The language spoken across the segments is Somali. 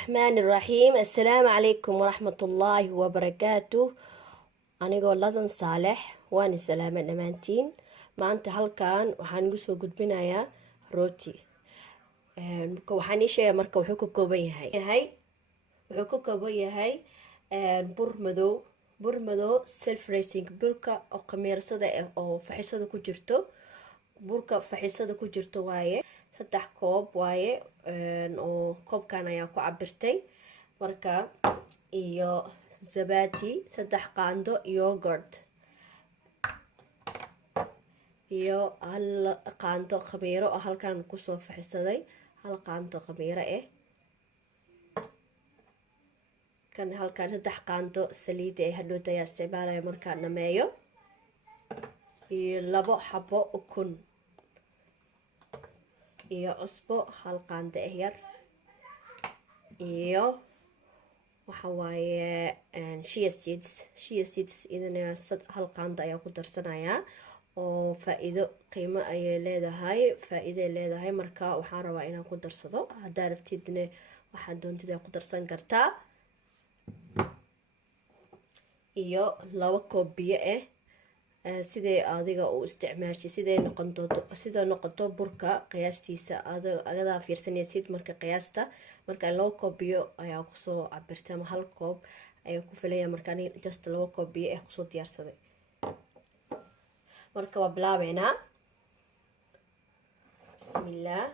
الرحمن الرحيم. السلام عليكم ورحمة الله وبركاته. anigoo ladan saalex waan salaama dhamaantiin. maanta halkan waxaan ugu soo gudbinayaa rooti. waxaan ii sheegay marka wuxuu ka kooban yahay bur madow self raising burka oo khamiirsada ah oo faxisada ku jirto. burka faxisada ku jirto waaye 3 koob waaye oo koobkan ayaa ku cabirtay marka iyo zabati 3 qaando yogurt iyo hal qaando khamiiro oo halkan ku soo faxisaday hal qaando khamiiro ah kan halkan 3 qaando saliid ay hadhoota ayaa isticmaalaya marka nameeyo iyo 2 xabo ukun iyo cusbo hal qaando ah yar iyo waxa waaye chia seeds idana hal qaando ayaa ku darsanaya oo faa'iido qiimo ay leedahay marka waxaan rabaa inaan ku darsado. hadaa rabtidna waxa doontida ku darsan kartaa iyo 2 koob biyo ah sidee adiga u isticmaashay sida noqoto burka qiyaastiisa aada fiirsanaysid marka qiyaasta marka 2 koob biyo ayaa ku soo cabirtay ama 1 koob ayaa ku filaya marka just 2 koob biyo ah ku soo diyaarsaday. marka waa bilaabeynaa. bismillaah.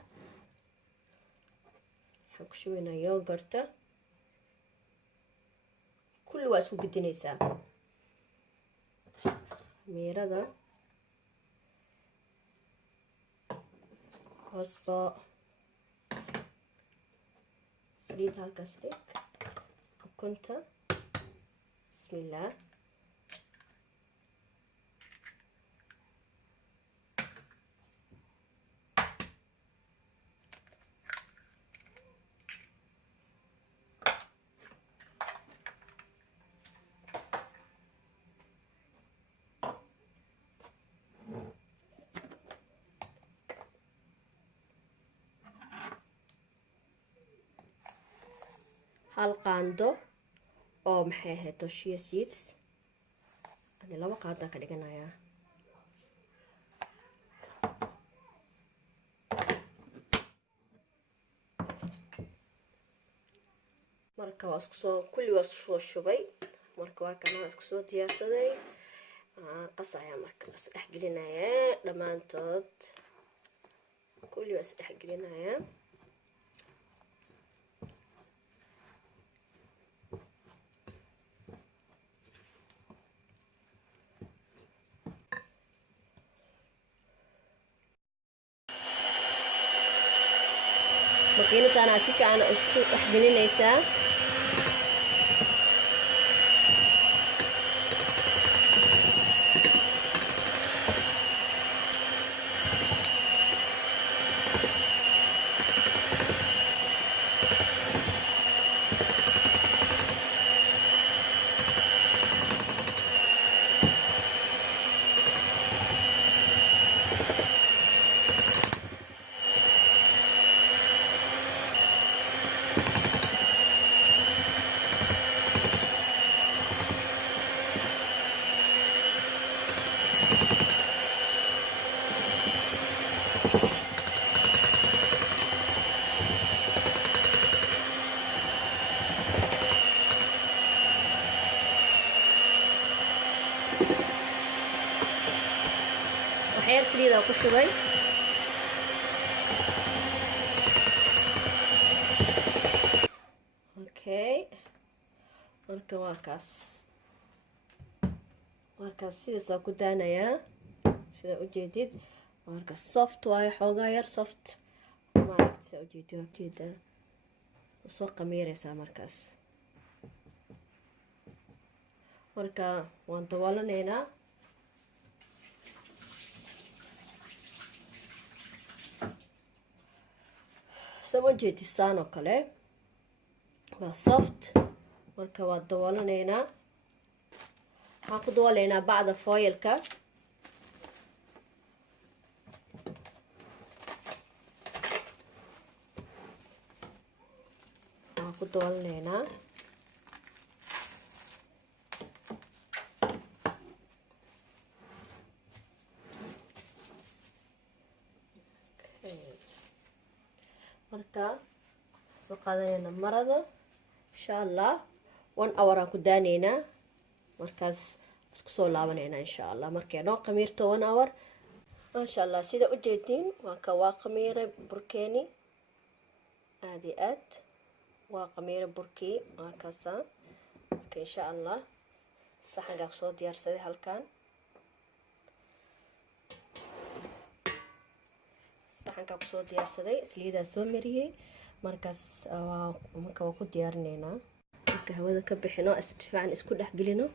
waxaan ku shubaynaa yogurta kulli waa isku gudinaysaa khamiirada cusbo saliid halkaas dhig ukunta. bismillaah. hal qaando oo maxay ahayd chia seeds ani 2 qaando ka dhiganayaa. marka waa kulli waa isku soo shubay marka waa kana isku soo diyaarsaday. qasaya marka dhex gelinayaa dhamaantood kulli waa dhex gelinayaa. makiinadana si fiican isku dhex gelinaysaa. waxyar saliida ku shubay. okay marka waa kaas sidaas ku daanayaa sida u jeedid marka soft waayo xoogaa yar soft maaragtay sida u jeedid soo qamiiraysaa markaas. marka waan daboolanaynaa. soo jeedisaan oo kale waa soft marka waa daboolanaynaa. waxaan ku daboolaynaa bacda foilka ku doolneynaa. marka soo qaadanayna marada insha Allah 1 hour aan ku daaneynaa. markaas isku soo laabanayna insha Allah markay noo qamiirto 1 hour. masha Allah sida u jeedin waa qamiiray burkeeni aad iyo aad waa qamiiray burkii waa kaasa. marka insha Allah saxanka soo diyaarsaday halkan kusoo diyaarsaday saliida soo mariyay. markaas waa ku diyaarineynaa. marka hawada ka bixino fiican isku dhex gelino.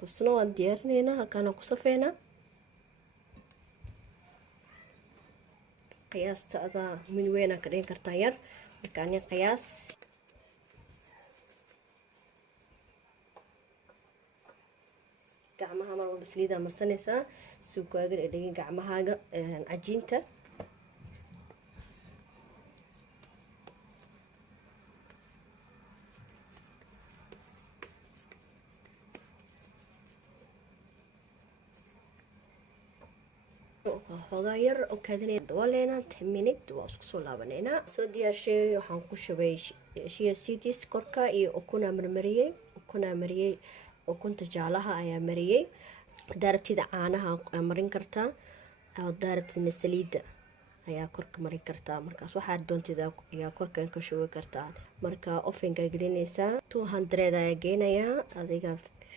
kusno waan diyaarineynaa. halkaan ku safeynaa qiyaasta adaa min weyn ka dhigin kartaa yar. markaan qiyaas gacmaha mar walba saliida marsanaysaa suugaaga dhigin gacmahaaga cajiinta. hoogaa yar oo kaadinaya dooleena 10 minute waa isku soo laabaneynaa. soo diyaarshay waxaan ku shubay chia seeds korka iyo ukuna mariyay ukunta jaalaha ayaa mariyay. daartida caanaha marin kartaa oo daartida saliida ayaa korka marin kartaa. markaas waxa doontida ayaa korka ka shubi kartaa. marka ovenka gelinaysaa 200 ayaa geenayaa adiga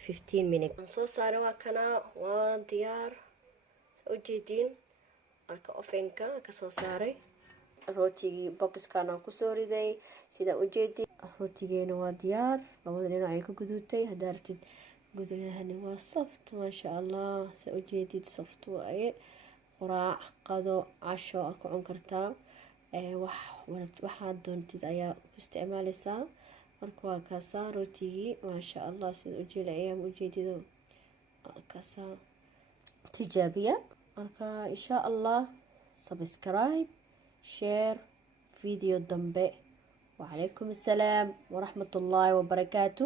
15 minute. soo saaray waa kana waa diyaar soo jeedin. marka ovenka ka soo saaray rootigii boxkana ku soo riday sida u jeedin. rootigeena waa diyaar labada dhinac ay ka gudubtay. hadaartid gudahani waa soft masha Allah soo jeedid soft waaye. quraac qado casho ku cun kartaa waxa doontid ayaa isticmaalaysaa. marka waa kaasa rootigii masha Allah sida u jeelaya u jeedido kaasa tijaabiya. marka insha Allah subscribe share video dambe. وعليكم السلام ورحمة الله وبركاته.